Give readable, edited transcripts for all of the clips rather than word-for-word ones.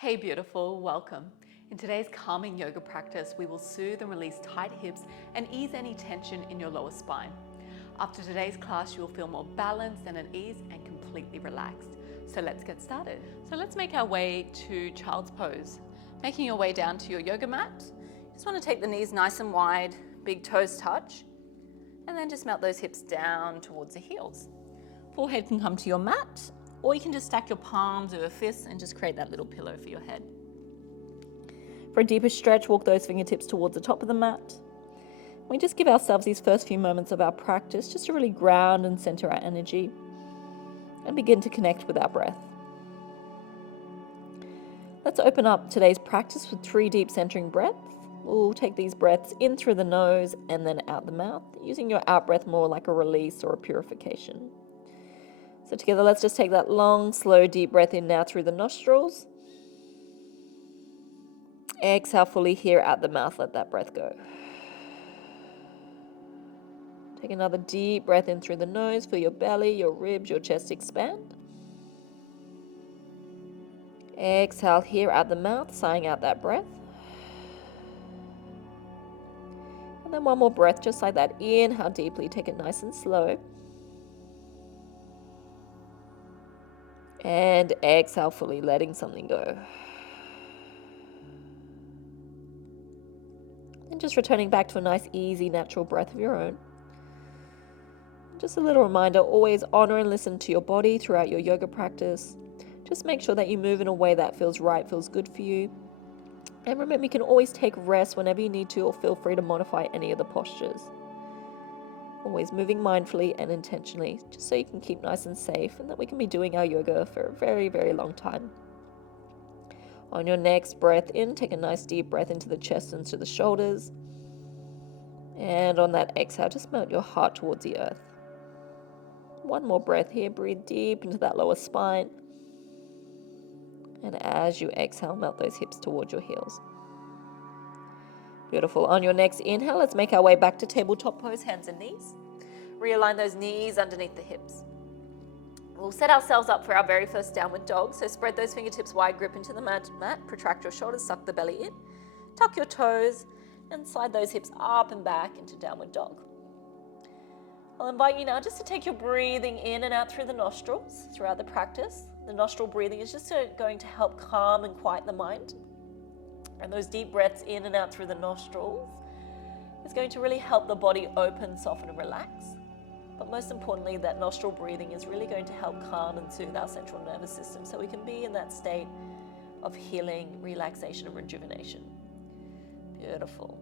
Hey beautiful, welcome. In today's calming yoga practice, we will soothe and release tight hips and ease any tension in your lower spine. After today's class, you will feel more balanced and at ease and completely relaxed. So let's get started. So let's make our way to child's pose. Making your way down to your yoga mat. You just want to take the knees nice and wide, big toes touch, and then just melt those hips down towards the heels. Forehead can come to your mat, or you can just stack your palms over fists and just create that little pillow for your head. For a deeper stretch, walk those fingertips towards the top of the mat. We just give ourselves these first few moments of our practice just to really ground and center our energy and begin to connect with our breath. Let's open up today's practice with 3 deep centering breaths. We'll take these breaths in through the nose and then out the mouth, using your out breath more like a release or a purification. So together, let's just take that long, slow, deep breath in now through the nostrils. Exhale fully here out the mouth, let that breath go. Take another deep breath in through the nose, feel your belly, your ribs, your chest expand. Exhale here out the mouth, sighing out that breath. And then one more breath, just like that. Inhale deeply, take it nice and slow. And exhale fully, letting something go. And just returning back to a nice, easy, natural breath of your own. Just a little reminder, always honor and listen to your body throughout your yoga practice. Just make sure that you move in a way that feels right, feels good for you. And remember, you can always take rest whenever you need to, or feel free to modify any of the postures. Always moving mindfully and intentionally, just so you can keep nice and safe and that we can be doing our yoga for a very, very long time. On your next breath in, take a nice deep breath into the chest and to the shoulders. And on that exhale, just melt your heart towards the earth. One more breath here, breathe deep into that lower spine. And as you exhale, melt those hips towards your heels. Beautiful. On your next inhale, let's make our way back to tabletop pose, hands and knees. Realign those knees underneath the hips. We'll set ourselves up for our very first downward dog. So spread those fingertips wide, grip into the mat, protract your shoulders, suck the belly in, tuck your toes, and slide those hips up and back into downward dog. I'll invite you now just to take your breathing in and out through the nostrils throughout the practice. The nostril breathing is just going to help calm and quiet the mind. And those deep breaths in and out through the nostrils is going to really help the body open, soften, and relax. But most importantly, that nostril breathing is really going to help calm and soothe our central nervous system so we can be in that state of healing, relaxation, and rejuvenation. Beautiful.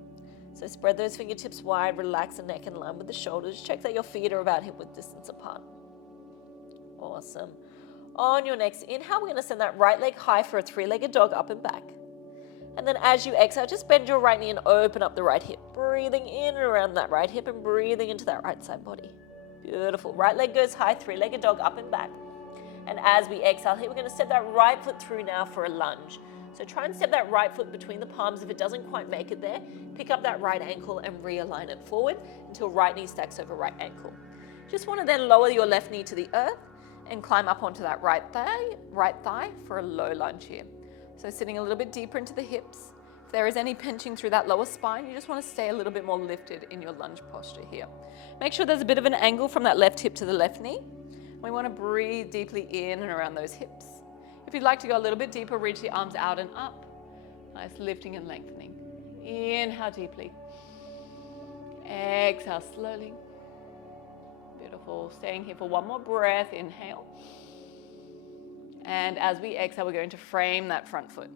So spread those fingertips wide, relax the neck in line with the shoulders. Check that your feet are about hip-width distance apart. Awesome. On your next inhale, we're going to send that right leg high for a 3-legged dog up and back. And then as you exhale, just bend your right knee and open up the right hip. Breathing in and around that right hip and breathing into that right side body. Beautiful. Right leg goes high, 3-legged dog up and back. And as we exhale here, we're going to step that right foot through now for a lunge. So try and step that right foot between the palms. If it doesn't quite make it there, pick up that right ankle and realign it forward until right knee stacks over right ankle. Just want to then lower your left knee to the earth and climb up onto that right thigh for a low lunge here. So sitting a little bit deeper into the hips. If there is any pinching through that lower spine, you just want to stay a little bit more lifted in your lunge posture here. Make sure there's a bit of an angle from that left hip to the left knee. We want to breathe deeply in and around those hips. If you'd like to go a little bit deeper, reach the arms out and up. Nice lifting and lengthening. Inhale deeply. Exhale slowly. Beautiful. Staying here for one more breath. Inhale. And as we exhale, we're going to frame that front foot.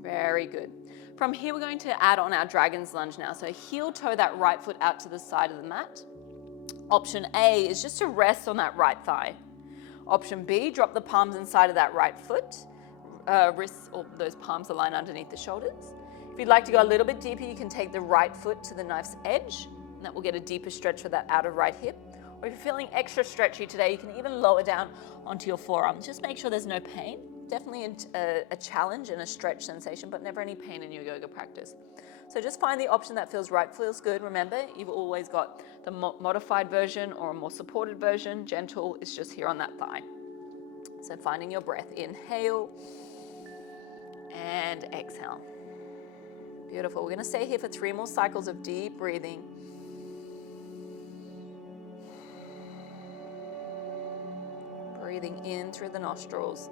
Very good. From here, we're going to add on our dragon's lunge now. So heel toe that right foot out to the side of the mat. Option A is just to rest on that right thigh. Option B, drop the palms inside of that right foot. Wrists or those palms align underneath the shoulders. If you'd like to go a little bit deeper, you can take the right foot to the knife's edge, and that will get a deeper stretch for that outer right hip. Or if you're feeling extra stretchy today, you can even lower down onto your forearms. Just make sure there's no pain. Definitely a challenge and a stretch sensation, but never any pain in your yoga practice. So just find the option that feels right, feels good. Remember, you've always got the modified version or a more supported version. Gentle is just here on that thigh. So finding your breath. Inhale and exhale. Beautiful. We're going to stay here for 3 more cycles of deep breathing. Breathing in through the nostrils.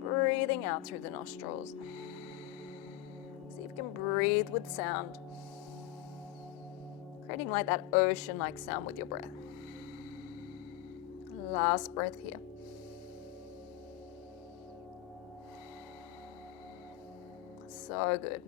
Breathing out through the nostrils. See if you can breathe with sound. Creating like that ocean-like sound with your breath. Last breath here. So good.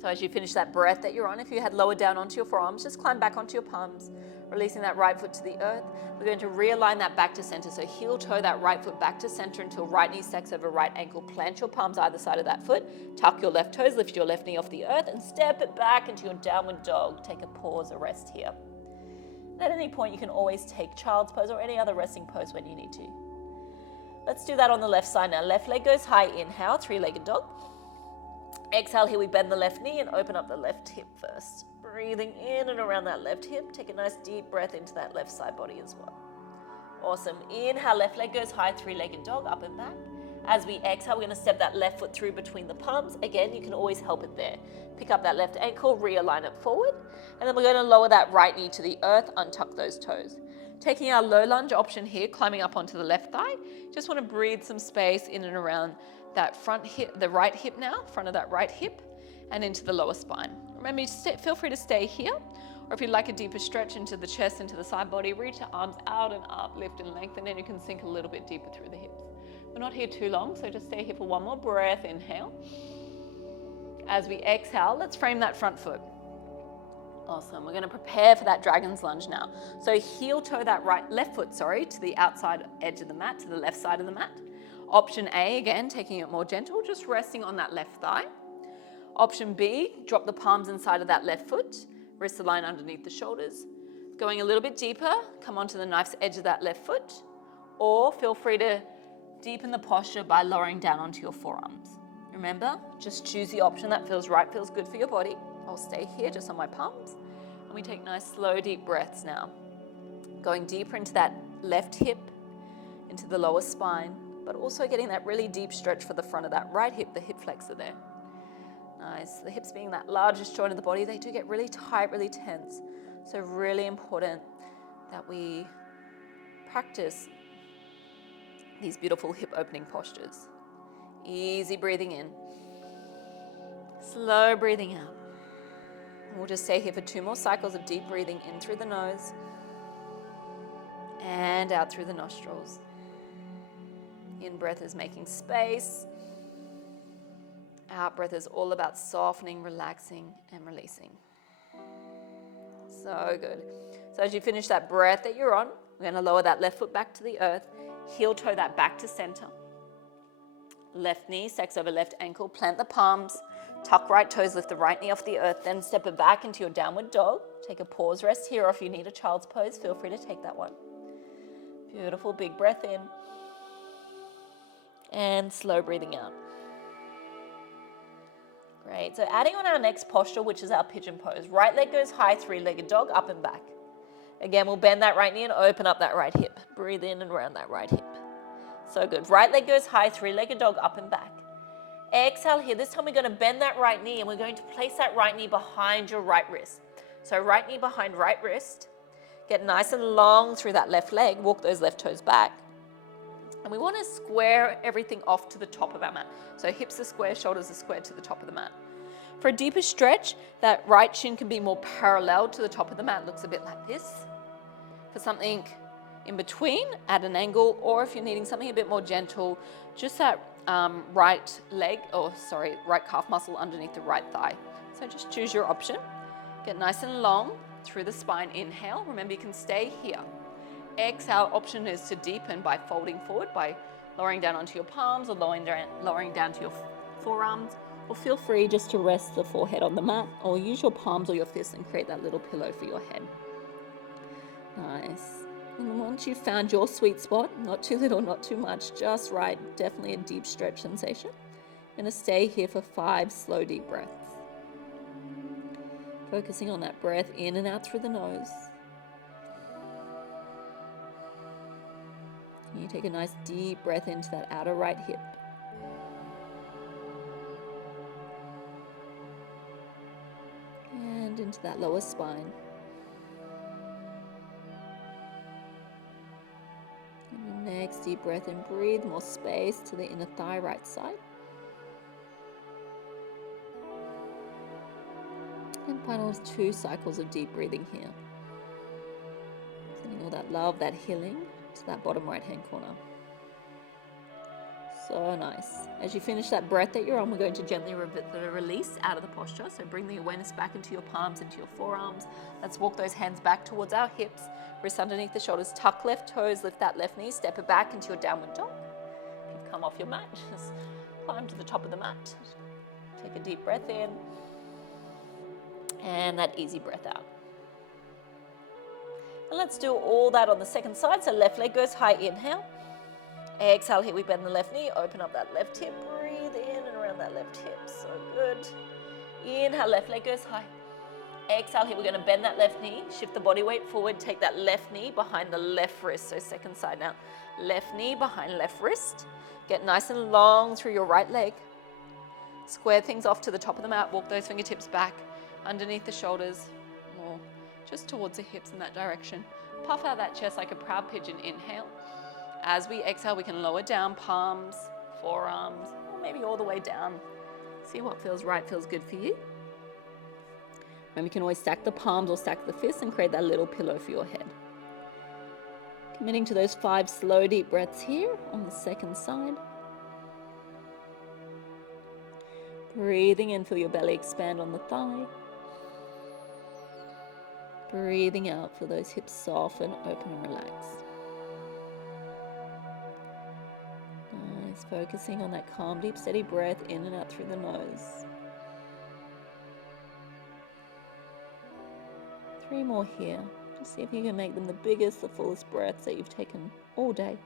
So as you finish that breath that you're on, if you had lowered down onto your forearms, just climb back onto your palms, releasing that right foot to the earth. We're going to realign that back to center. So heel toe that right foot back to center until right knee stacks over right ankle. Plant your palms either side of that foot. Tuck your left toes, lift your left knee off the earth, and step it back into your downward dog. Take a pause, a rest here. At any point, you can always take child's pose or any other resting pose when you need to. Let's do that on the left side now. Left leg goes high, inhale, 3-legged dog. Exhale, here we bend the left knee and open up the left hip first. Breathing in and around that left hip. Take a nice deep breath into that left side body as well. Awesome. Inhale, left leg goes high, 3-legged dog, up and back. As we exhale, we're going to step that left foot through between the palms. Again, you can always help it there. Pick up that left ankle, realign it forward. And then we're going to lower that right knee to the earth, untuck those toes. Taking our low lunge option here, climbing up onto the left thigh. Just want to breathe some space in and around that front hip, the right hip now, front of that right hip, and into the lower spine. Remember, feel free to stay here, or if you'd like a deeper stretch into the chest, into the side body, reach your arms out and up, lift and lengthen, and you can sink a little bit deeper through the hips. We're not here too long, so just stay here for 1 more breath. Inhale. As we exhale, let's frame that front foot. Awesome. We're going to prepare for that dragon's lunge now. So heel toe that left foot to the outside edge of the mat, to the left side of the mat. Option A, again, taking it more gentle, just resting on that left thigh. Option B, drop the palms inside of that left foot, wrists align underneath the shoulders. Going a little bit deeper, come onto the knife's edge of that left foot, or feel free to deepen the posture by lowering down onto your forearms. Remember, just choose the option that feels right, feels good for your body. I'll stay here just on my palms, and we take nice, slow, deep breaths now. Going deeper into that left hip, into the lower spine, but also getting that really deep stretch for the front of that right hip, the hip flexor there. Nice. The hips being that largest joint of the body, they do get really tight, really tense. So really important that we practice these beautiful hip opening postures. Easy breathing in. Slow breathing out. We'll just stay here for 2 more cycles of deep breathing in through the nose and out through the nostrils. In breath is making space. Out breath is all about softening, relaxing, and releasing. So good. So as you finish that breath that you're on, we're going to lower that left foot back to the earth, heel toe that back to center. Left knee stacks over left ankle, plant the palms, tuck right toes, lift the right knee off the earth, then step it back into your downward dog. Take a pause, rest here, or if you need a child's pose, feel free to take that one. Beautiful, big breath in. And slow breathing out. Great, so adding on our next posture, which is our pigeon pose. Right leg goes high, 3-legged dog, up and back. Again, we'll bend that right knee and open up that right hip. Breathe in and around that right hip. So good. Right leg goes high, 3-legged dog, up and back. Exhale here. This time we're going to bend that right knee and we're going to place that right knee behind your right wrist. So right knee behind right wrist. Get nice and long through that left leg. Walk those left toes back. And we want to square everything off to the top of our mat. So hips are square, shoulders are square to the top of the mat. For a deeper stretch, that right shin can be more parallel to the top of the mat. Looks a bit like this. For something in between, at an angle, or if you're needing something a bit more gentle, just that right calf muscle underneath the right thigh. So just choose your option. Get nice and long through the spine. Inhale. Remember, you can stay here. Exhale, option is to deepen by folding forward, by lowering down onto your palms or lowering down to your forearms, or feel free just to rest the forehead on the mat or use your palms or your fists and create that little pillow for your head. Nice. And once you've found your sweet spot, not too little, not too much, just right, definitely a deep stretch sensation. I'm going to stay here for 5 slow, deep breaths. Focusing on that breath in and out through the nose. You take a nice deep breath into that outer right hip. And into that lower spine. And your next deep breath in, breathe more space to the inner thigh, right side. And final 2 cycles of deep breathing here. Sending all that love, that healing to that bottom right hand corner. So nice. As you finish that breath that you're on, we're going to gently release out of the posture. So bring the awareness back into your palms, into your forearms. Let's walk those hands back towards our hips. Wrists underneath the shoulders. Tuck left toes, lift that left knee. Step it back into your downward dog. If you've come off your mat, just climb to the top of the mat. Take a deep breath in. And that easy breath out. And let's do all that on the second side. So left leg goes high, inhale. Exhale, here we bend the left knee, open up that left hip, breathe in and around that left hip, so good. Inhale, left leg goes high. Exhale, here we're going to bend that left knee, shift the body weight forward, take that left knee behind the left wrist, so second side now. Left knee behind left wrist, get nice and long through your right leg. Square things off to the top of the mat, walk those fingertips back, underneath the shoulders, or just towards the hips in that direction. Puff out that chest like a proud pigeon, inhale. As we exhale, we can lower down, palms, forearms, or maybe all the way down. See what feels right, feels good for you. And we can always stack the palms or stack the fists and create that little pillow for your head. Committing to those 5 slow, deep breaths here on the second side. Breathing in, feel your belly expand on the thigh. Breathing out, feel those hips soften, open and relax. Nice, focusing on that calm, deep, steady breath in and out through the nose. 3 more here. Just see if you can make them the biggest, the fullest breaths that you've taken all day.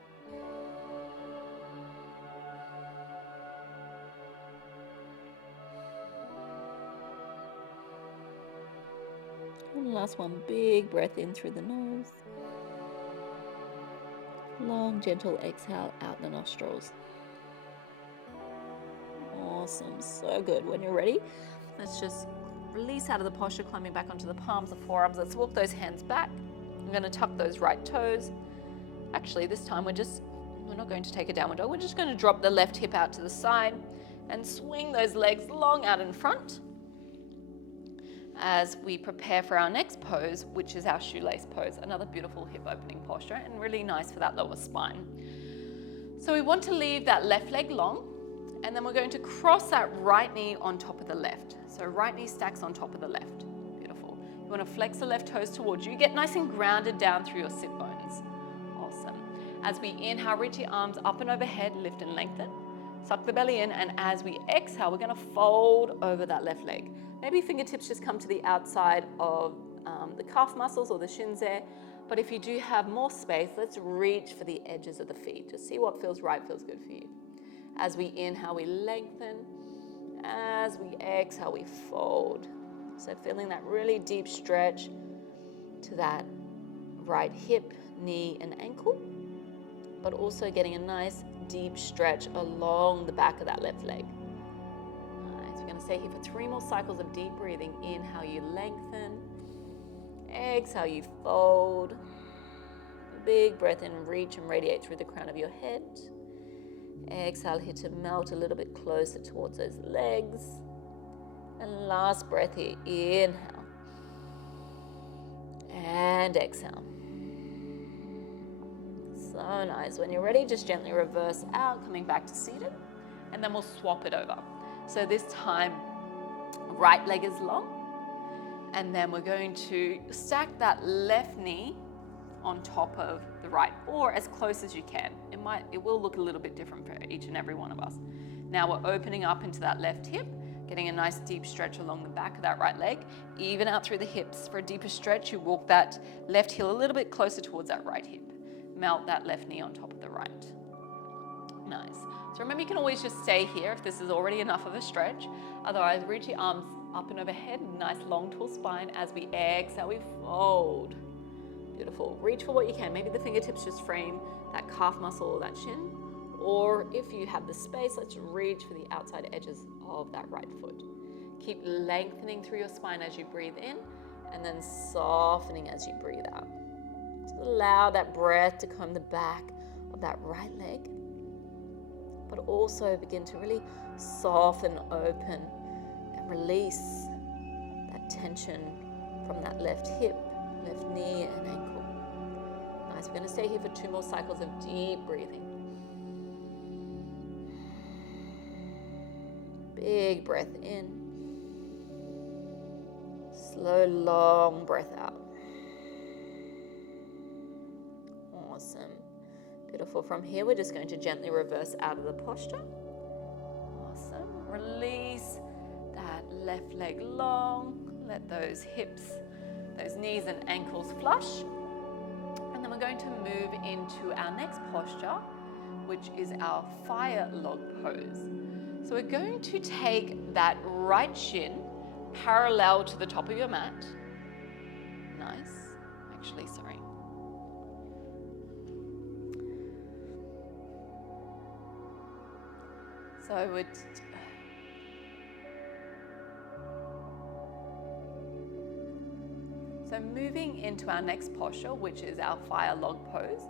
And last one, big breath in through the nose. Long, gentle exhale out the nostrils. Awesome, so good. When you're ready, let's just release out of the posture, climbing back onto the palms, the forearms. Let's walk those hands back. I'm going to tuck those right toes. Actually, this time we're not going to take a downward dog. We're just going to drop the left hip out to the side and swing those legs long out in front as we prepare for our next pose, which is our shoelace pose. Another beautiful hip opening posture and really nice for that lower spine. So we want to leave that left leg long, and then we're going to cross that right knee on top of the left. So right knee stacks on top of the left. Beautiful. You want to flex the left toes towards you. Get nice and grounded down through your sit bones. Awesome. As we inhale, reach your arms up and overhead, lift and lengthen. Suck the belly in, and as we exhale, we're going to fold over that left leg. Maybe fingertips just come to the outside of the calf muscles or the shins there. But if you do have more space, let's reach for the edges of the feet. Just see what feels right, feels good for you. As we inhale, we lengthen. As we exhale, we fold. So feeling that really deep stretch to that right hip, knee, and ankle, but also getting a nice deep stretch along the back of that left leg. Nice. We're going to stay here for 3 more cycles of deep breathing. Inhale, you lengthen. Exhale, you fold. Big breath in, reach and radiate through the crown of your head. Exhale here to melt a little bit closer towards those legs. And last breath here, inhale. And exhale. So nice. When you're ready, just gently reverse out, coming back to seated. And then we'll swap it over. So this time, right leg is long. And then we're going to stack that left knee on top of the right, or as close as you can. It will look a little bit different for each and every one of us. Now we're opening up into that left hip, getting a nice deep stretch along the back of that right leg, even out through the hips. For a deeper stretch, you walk that left heel a little bit closer towards that right hip. Melt that left knee on top of the right. Nice. So remember, you can always just stay here if this is already enough of a stretch. Otherwise, reach your arms up and overhead, nice long tall spine. As we exhale, we fold. Beautiful. Reach for what you can. Maybe the fingertips just frame that calf muscle or that shin. Or if you have the space, let's reach for the outside edges of that right foot. Keep lengthening through your spine as you breathe in, and then softening as you breathe out. Just allow that breath to comb the back of that right leg, but also begin to really soften open and release that tension from that left hip, left knee, and ankle. Nice. We're going to stay here for 2 more cycles of deep breathing. Big breath in. Slow, long breath out. Awesome. Beautiful. From here, we're just going to gently reverse out of the posture. Awesome. Release that left leg long. Let those hips, those knees and ankles flush. And then we're going to move into our next posture, which is our fire log pose. So we're going to take that right shin parallel to the top of your mat. Nice. Actually, sorry. So moving into our next posture, which is our fire log pose,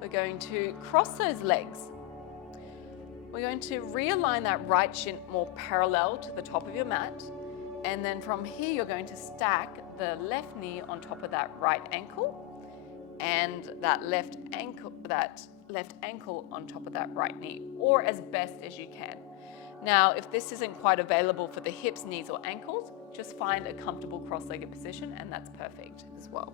we're going to cross those legs. We're going to realign that right shin more parallel to the top of your mat. And then from here, you're going to stack the left knee on top of that right ankle, and that left ankle on top of that right knee, or as best as you can. Now, if this isn't quite available for the hips, knees, or ankles, just find a comfortable cross-legged position, and that's perfect as well.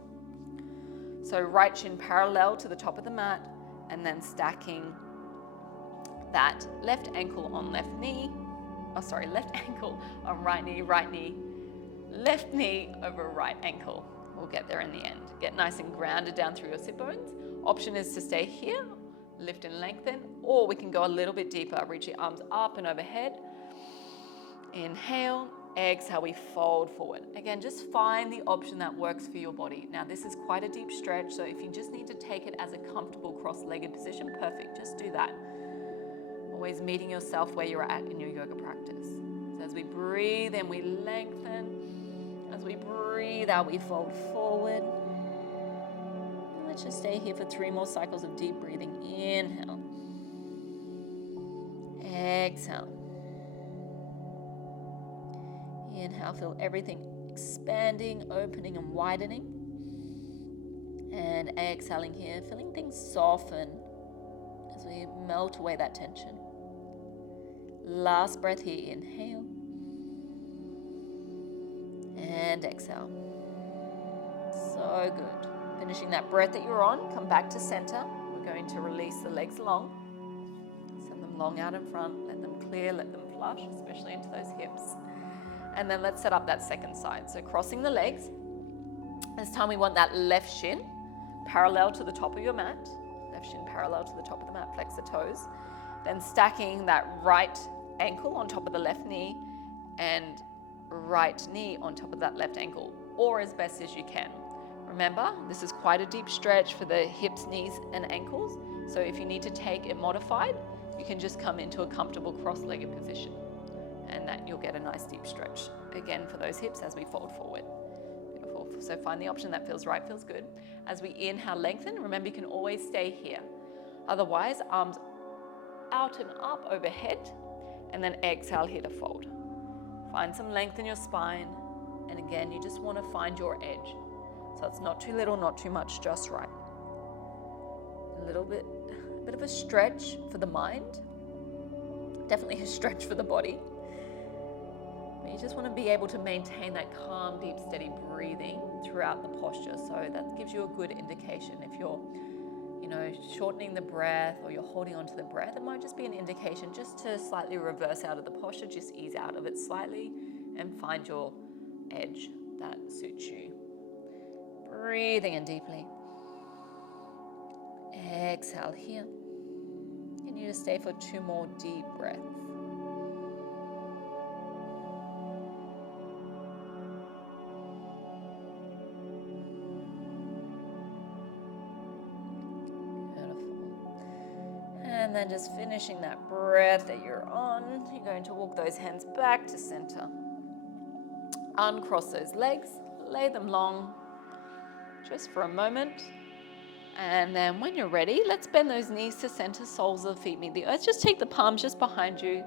So right shin parallel to the top of the mat, and then stacking that left ankle on left ankle on right knee, left knee over right ankle. We'll get there in the end. Get nice and grounded down through your sit bones. Option is to stay here, lift and lengthen, or we can go a little bit deeper. Reach your arms up and overhead. Inhale, exhale, we fold forward. Again, just find the option that works for your body. Now, this is quite a deep stretch, so if you just need to take it as a comfortable cross-legged position, perfect, just do that. Always meeting yourself where you're at in your yoga practice. So as we breathe in, we lengthen. As we breathe out, we fold forward. And let's just stay here for 3 more cycles of deep breathing. Inhale. Exhale. Inhale, feel everything expanding, opening and widening. And exhaling here, feeling things soften as we melt away that tension. Last breath here, inhale. And exhale. So good. Finishing that breath that you're on, come back to center. We're going to release the legs long. Send them long out in front, let them clear, let them flush, especially into those hips. And then let's set up that second side. So crossing the legs. This time we want that left shin parallel to the top of your mat. Left shin parallel to the top of the mat, flex the toes. Then stacking that right ankle on top of the left knee and right knee on top of that left ankle, or as best as you can. Remember, this is quite a deep stretch for the hips, knees, and ankles. So if you need to take it modified, you can just come into a comfortable cross-legged position, and that you'll get a nice deep stretch again for those hips as we fold forward. Beautiful. So find the option that feels right, feels good. As we inhale, lengthen. Remember, you can always stay here. Otherwise, arms out and up overhead, and then exhale here to fold. Find some length in your spine, and again, you just want to find your edge. So it's not too little, not too much, just right. A bit of a stretch for the mind, definitely a stretch for the body. But you just want to be able to maintain that calm, deep, steady breathing throughout the posture. So that gives you a good indication. If you're shortening the breath or you're holding onto the breath, it might just be an indication just to slightly reverse out of the posture, just ease out of it slightly and find your edge that suits you. Breathing in deeply. Exhale here. And you just stay for 2 more deep breaths. And then just finishing that breath that you're on, you're going to walk those hands back to center. Uncross those legs, lay them long just for a moment. And then when you're ready, let's bend those knees to center, soles of the feet meet the earth. Just take the palms just behind you,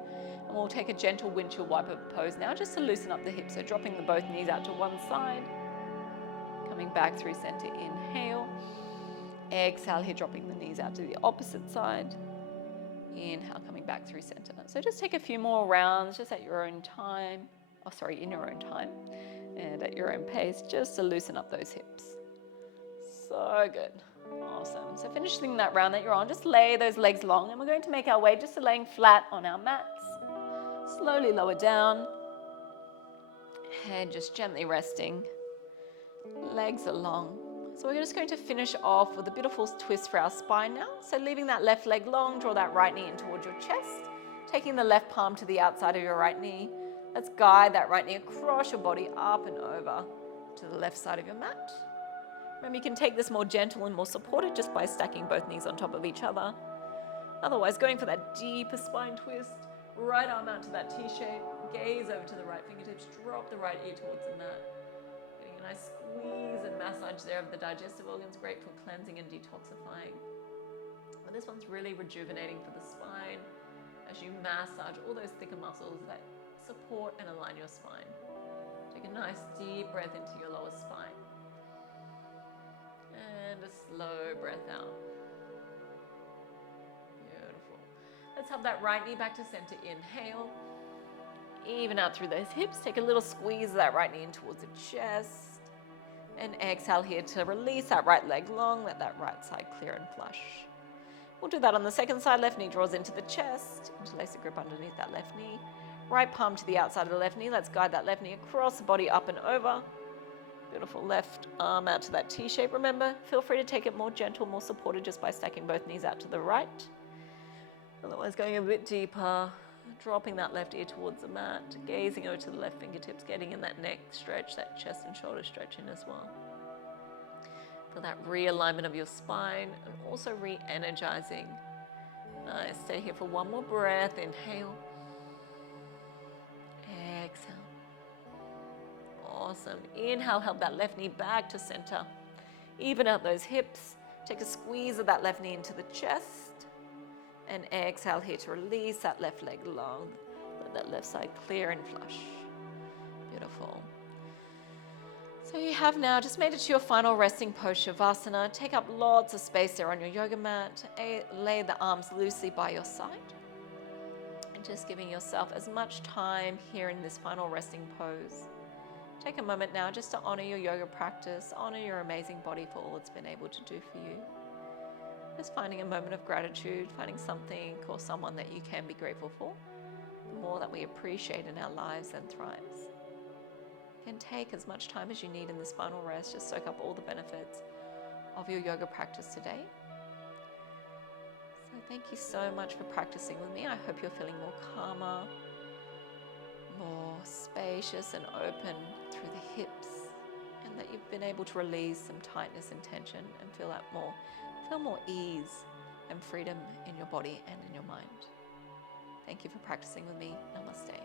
and we'll take a gentle windshield wiper pose now, just to loosen up the hips. So dropping the both knees out to one side, coming back through center, inhale. Exhale here, dropping the knees out to the opposite side. Inhale, coming back through center. So just take a few more rounds, just at your own time. In your own time, and at your own pace, just to loosen up those hips. So good. Awesome. So finishing that round that you're on, just lay those legs long, and we're going to make our way just to laying flat on our mats. Slowly lower down. Head just gently resting. Legs are long. So we're just going to finish off with a beautiful twist for our spine now. So leaving that left leg long, draw that right knee in towards your chest. Taking the left palm to the outside of your right knee. Let's guide that right knee across your body, up and over to the left side of your mat. Remember, you can take this more gentle and more supported just by stacking both knees on top of each other. Otherwise, going for that deeper spine twist, right arm out to that T-shape, gaze over to the right fingertips, drop the right ear towards the mat. Getting a nice squeeze and massage there of the digestive organs, great for cleansing and detoxifying. But this one's really rejuvenating for the spine as you massage all those thicker muscles that support and align your spine. Take a nice deep breath into your lower spine. And a slow breath out. Beautiful. Let's have that right knee back to center. Inhale. Even out through those hips. Take a little squeeze of that right knee in towards the chest. And exhale here to release that right leg long. Let that right side clear and flush. We'll do that on the second side. Left knee draws into the chest. Interlace the grip underneath that left knee. Right palm to the outside of the left knee. Let's guide that left knee across the body, up and over. Beautiful. Left arm out to that T-shape. Remember, feel free to take it more gentle, more supported just by stacking both knees out to the right. Otherwise, going a bit deeper, dropping that left ear towards the mat, gazing over to the left fingertips, getting in that neck stretch, that chest and shoulder stretch in as well. Feel that realignment of your spine and also re-energizing. Nice. Stay here for one more breath. Inhale. Exhale. Awesome. Inhale, help that left knee back to center. Even out those hips. Take a squeeze of that left knee into the chest. And exhale here to release that left leg long. Let that left side clear and flush. Beautiful. So you have now just made it to your final resting pose, Savasana. Take up lots of space there on your yoga mat. Lay the arms loosely by your side. And just giving yourself as much time here in this final resting pose. Take a moment now just to honor your yoga practice, honor your amazing body for all it's been able to do for you. Just finding a moment of gratitude, finding something or someone that you can be grateful for. The more that we appreciate in our lives and thrives. You can take as much time as you need in this final rest, just soak up all the benefits of your yoga practice today. So thank you so much for practicing with me. I hope you're feeling more calmer, more spacious and open through the hips, and that you've been able to release some tightness and tension and feel more ease and freedom in your body and in your mind. Thank you for practicing with me. Namaste.